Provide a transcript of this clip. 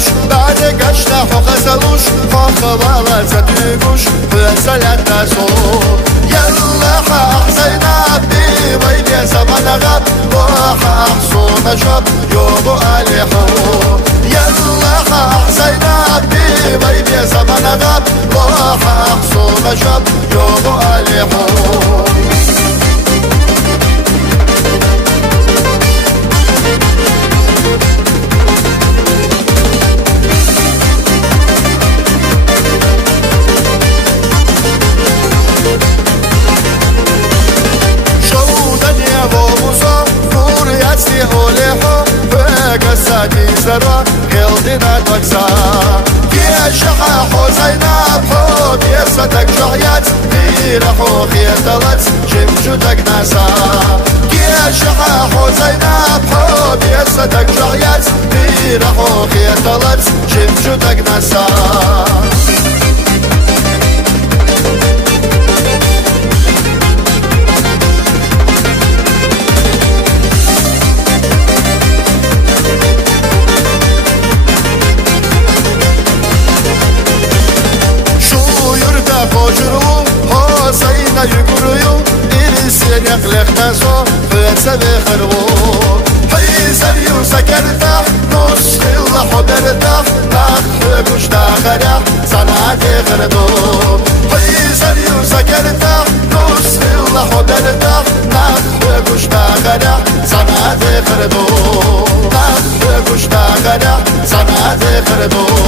غزلوش بعد قشنا حو غزلوش خوالا زدوش بسلات ناسور يلا حسينا بي زمان غاب وحصون جاب يوم أليحو يلا حسينا بي زمان غاب وحصون جاب يوم أليحو زرا قلدنا تكسا يا شحا حسينا بحب يسدك جعيات بيرحو خيطلت جمجدك ناسا يا شحا حسينا بحب يسدك جعيات بيرحو خيطلت جمجدك ناسا يقولوا إنسان يخلق ناسو فلسفة خربو حيزر يوسكرتاح نسخ الله حبرتاح نخ مشتاخرة صنعت خردو حيزر يوسكرتاح نسخ الله حبرتاح نخ مشتاخرة صنعت خردو نخ مشتاخرة صنعت خردو